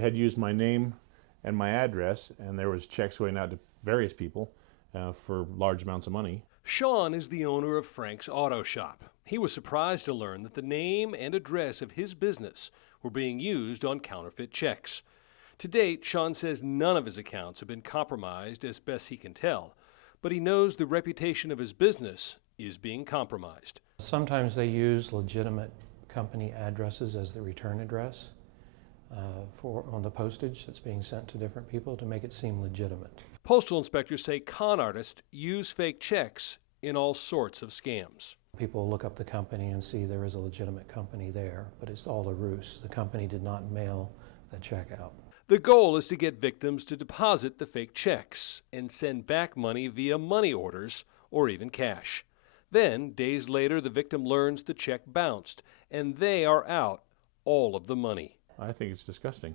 had used my name and my address, and there was checks going out to various people for large amounts of money. Sean is the owner of Frank's Auto Shop. He was surprised to learn that the name and address of his business were being used on counterfeit checks. To date, Sean says none of his accounts have been compromised as best he can tell, but he knows the reputation of his business is being compromised. Sometimes they use legitimate company addresses as the return address on the postage that's being sent to different people to make it seem legitimate. Postal inspectors say con artists use fake checks in all sorts of scams. People look up the company and see there is a legitimate company there, but it's all a ruse. The company did not mail the check out. The goal is to get victims to deposit the fake checks and send back money via money orders or even cash. Then, days later, the victim learns the check bounced and they are out all of the money. I think it's disgusting.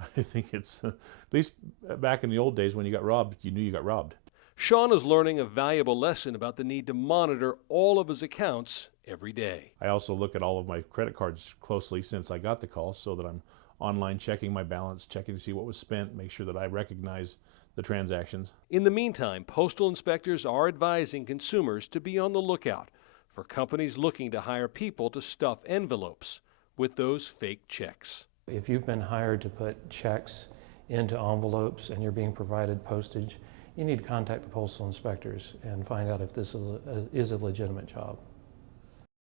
I think it's, at least back in the old days when you got robbed, you knew you got robbed. Sean is learning a valuable lesson about the need to monitor all of his accounts every day. I also look at all of my credit cards closely since I got the call, so that I'm online checking my balance, checking to see what was spent, make sure that I recognize the transactions. In the meantime, postal inspectors are advising consumers to be on the lookout for companies looking to hire people to stuff envelopes with those fake checks. If you've been hired to put checks into envelopes and you're being provided postage, you need to contact the postal inspectors and find out if this is a legitimate job.